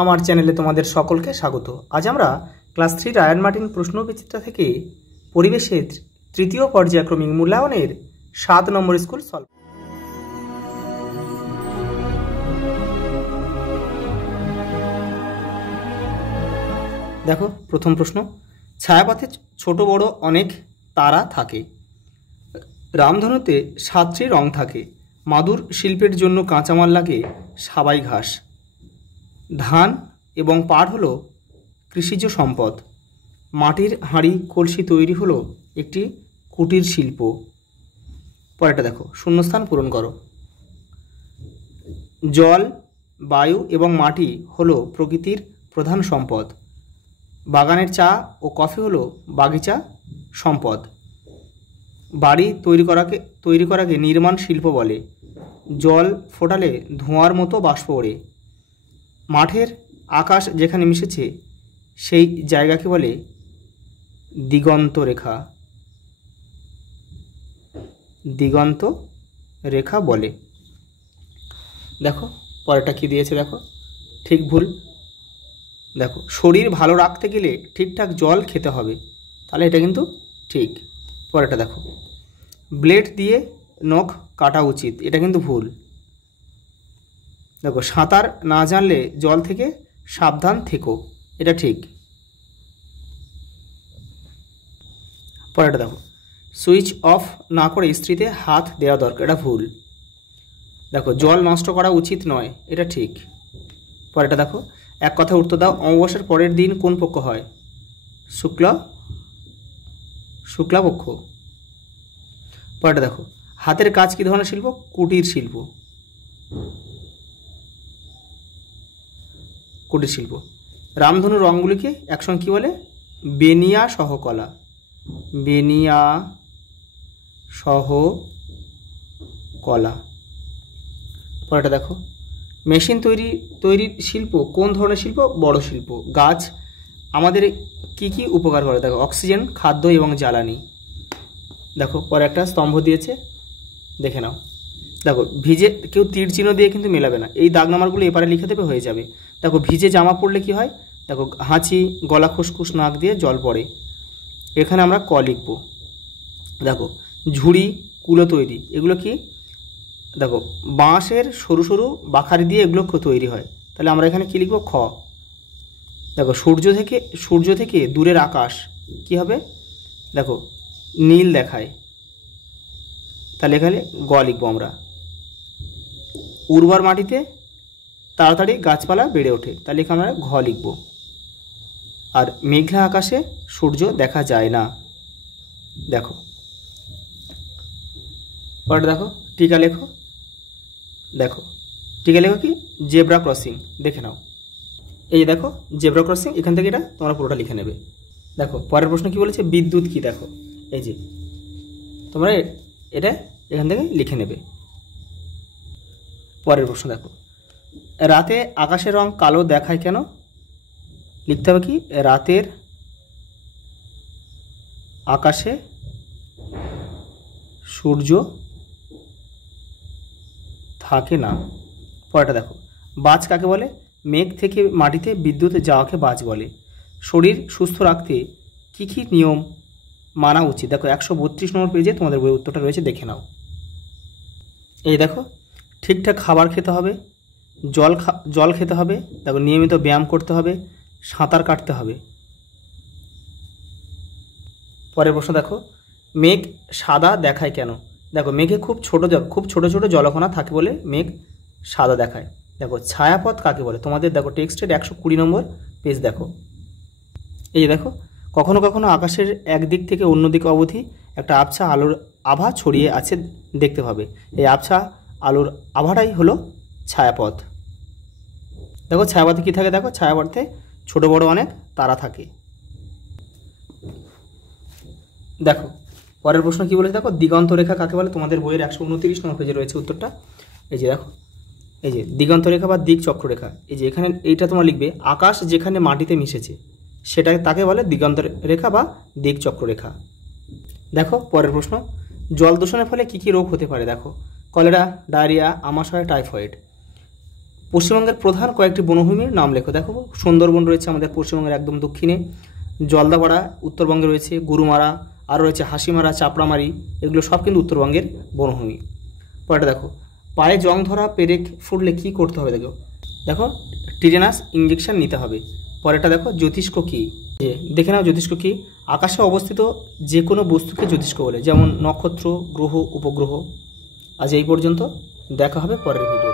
আমার চ্যানেলে তোমাদের সকলকে স্বাগত। আজ আমরা ক্লাস 3 রায়ান মার্টিন প্রশ্নবিচিত্রা থেকে পরিবেশের তৃতীয় পর্যায়ক্রমিক মূল্যায়নের 7 নম্বর স্কুল সলভ। দেখো প্রথম প্রশ্ন, ছায়াপথে ছোট বড় অনেক তারা থাকে, রামধনুতে 7টি রং থাকে, মাদুর শিল্পের জন্য কাঁচামাল লাগে সাবাই ঘাস, ধান এবং পাট হলো কৃষিজ সম্পদ, মাটির হাঁড়ি কলসি তৈরি হলো একটি কুটির শিল্প। পরেরটা দেখো, শূন্যস্থান পূরণ করো। জল, বায়ু এবং মাটি হলো প্রকৃতির প্রধান সম্পদ, বাগানের চা ও কফি হলো বাগিচা সম্পদ, বাড়ি তৈরি করাকে নির্মাণ শিল্প বলে, জল ফোটালে ধোঁয়ার মতো বাষ্প ওড়ে, মাঠের আকাশ যেখানে মিশেছে সেই জায়গাকে বলে দিগন্ত রেখা, দিগন্ত রেখা বলে। দেখো পরেরটা কি দিয়েছে, দেখো ঠিক ভুল। দেখো, শরীর ভালো রাখতে গেলে ঠিকঠাক জল খেতে হবে, তাহলে এটা কিন্তু ঠিক। পরেরটা দেখো, ব্লেড দিয়ে নখ কাটা উচিত, এটা কিন্তু ভুল। দেখো, সাঁতার না জানলে জল থেকে সাবধান থেকো, এটা ঠিক। পরেরটা দেখো, সুইচ অফ না করে ইস্ত্রিতে হাত দেওয়া দরকার, এটা ভুল। দেখো, জল নষ্ট করা উচিত নয়, এটা ঠিক। পরেরটা দেখো, এক কথা উত্তর দাও, অমাবস্যার পরের দিন কোন পক্ষ হয়? শুক্লাপক্ষ। পরেরটা দেখো, হাতের কাজ কী ধরনের শিল্প? কুটির শিল্প। কুটির শিল্প। রামধনু রঙগুলিকে একসঙ্গে কী বলে? বেনিয়া সহকলা, বেনিয়া সহকলা। পরেরটা দেখো, মেশিন তৈরির শিল্প কোন ধরনের শিল্প? বড় শিল্প। গাছ আমাদের কি কি উপকার করে? দেখো, অক্সিজেন, খাদ্য এবং জ্বালানি। দেখো পরে একটা স্তম্ভ দিয়েছে, দেখে নাও। দেখো, ভিজে, কেউ তীর চিহ্ন দিয়ে কিন্তু মেলাবে না, এই দাগ নাম্বারগুলো এপারে লিখে দেবে, হয়ে যাবে। দেখো, ভিজে জামা পরলে কি হয়? দেখো, হাঁচি, গলা খুসখুস, নাক দিয়ে জল পড়ে, এখানে আমরা ক লিখব। দেখো, ঝুড়ি, কুলো তৈরি, এগুলো কি? দেখো, বাঁশের সরু সরু বাখারি দিয়ে এগুলো তৈরি হয়, তাহলে আমরা এখানে কি লিখব? খ। দেখো, সূর্য থেকে দূরের আকাশ কি হবে? দেখো, নীল দেখায়, তাহলে এখানে গ লিখবো আমরা। উর্বর মাটিতে তাড়াতাড়ি গাছপালা বেড়ে ওঠে, তাহলে এখানে আমরা ঘ লিখব। আর মেঘলা আকাশে সূর্য দেখা যায় না। দেখো পরে দেখো, টিকা লেখো। দেখো, টিকা লেখো কি? জেব্রা ক্রসিং, দেখে নাও। এই যে দেখো, জেব্রা ক্রসিং, এখান থেকে এটা তোমরা পুরোটা লিখে নেবে। দেখো পরের প্রশ্ন কি বলেছে? বিদ্যুৎ কি? দেখো, এই যে তোমরা এটা এখান থেকে লিখে নেবে। পরের প্রশ্ন দেখো, রাতে আকাশের রং কালো দেখায় কেন? লিখতে হবে কি? রাতের আকাশে সূর্য থাকে না। পরেরটা দেখো, বাজ কাকে বলে? মেঘ থেকে মাটিতে বিদ্যুৎ যাওয়াকে বাজ বলে। শরীর সুস্থ রাখতে কি কি নিয়ম মানা উচিত? দেখো, 132 নম্বর পেজে তোমাদের বইয়ের উত্তরটা রয়েছে, দেখে নাও। এই দেখো, ঠিকঠাক খাবার খেতে হবে, জল খেতে হবে, দেখো নিয়মিত ব্যায়াম করতে হবে, সাঁতার কাটতে হবে। পরের প্রশ্ন দেখো, মেঘ সাদা দেখায় কেন? দেখো, মেঘে খুব ছোট ছোট জলকণা থাকে বলে মেঘ সাদা দেখায়। দেখো, ছায়াপথ কাকে বলে? তোমাদের দেখো টেক্সটের 120 নম্বর পেজ দেখো। এই যে দেখো, কখনো কখনো আকাশের একদিক থেকে অন্য দিকে অবধি একটা আবছা আলোর আভা ছড়িয়ে আছে দেখতে পাবে, এই আবছা আলোর আভাটাই হলো ছায়াপথ। দেখো, ছায়াপথে কী থাকে? দেখো, ছায়াপথে ছোট বড় অনেক তারা থাকে। দেখো পরের প্রশ্ন কি বলেছে? দেখো, দিগন্ত রেখা কাকে বলে? তোমাদের বইয়ের 129 নম্বর পেজে রয়েছে উত্তরটা। এই যে দেখো, এই যে দিগন্ত রেখা বা দিক চক্ররেখা, এই যে এখানে এইটা তোমরা লিখবে, আকাশ যেখানে মাটিতে মিশেছে সেটা তাকে বলে দিগন্ত রেখা বা দিক চক্ররেখা। দেখো পরের প্রশ্ন, জল দূষণের ফলে কী কী রোগ হতে পারে? দেখো, কলেরা, ডায়রিয়া, আমাশয়, টাইফয়েড। পশ্চিমবঙ্গের প্রধান কয়েকটি বনভূমির নাম লেখো। দেখো সুন্দরবন রয়েছে আমাদের পশ্চিমবঙ্গের একদম দক্ষিণে, জলদাপাড়া উত্তরবঙ্গে রয়েছে, গরুমারা, আর রয়েছে হাসিমারা, চাপড়ামারি, এগুলো সব কিন্তু উত্তরবঙ্গের বনভূমি। পরেরটা দেখো, পায়ে জং ধরা পেরেক ফুটলে কী করতে হবে? দেখো দেখো টিটেনাস ইঞ্জেকশন নিতে হবে। পরেরটা দেখো, জ্যোতিষ্ক কী? দেখে নাও জ্যোতিষ্ক কী। আকাশে অবস্থিত যে কোনো বস্তুকে জ্যোতিষ্ক বলে, যেমন নক্ষত্র, গ্রহ, উপগ্রহ। আজ এই পর্যন্ত, দেখা হবে পরের ভিডিও।